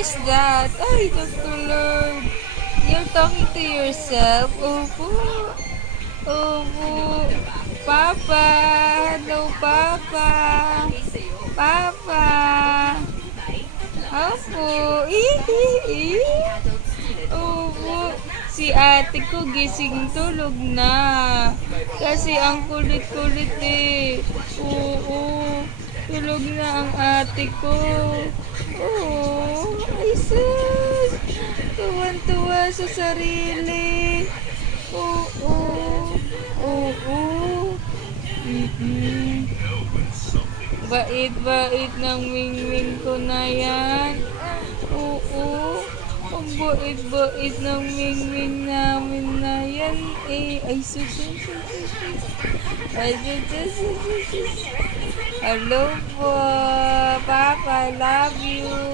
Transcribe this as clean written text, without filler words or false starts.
is that? Ay, Dr. Lord. You're talking to yourself? Opo. Opo. Papa. Hello, Papa. Papa. Opo. Ihihi. Opo. Si ate ko gising tulog na. Kasi ang kulit-kulit eh. Oo. Tulog na ang ate ko. Oo. Ay sus. Tuwan-tuwa sa sarili. Oo. Oo. Mm-mm. Bait-bait ng wing-wing ko na yan. Oo. Ang bait-bait ng wing-wing namin na yan. Eh, ay sus. Ay sus. Hello po. Papa, I love you.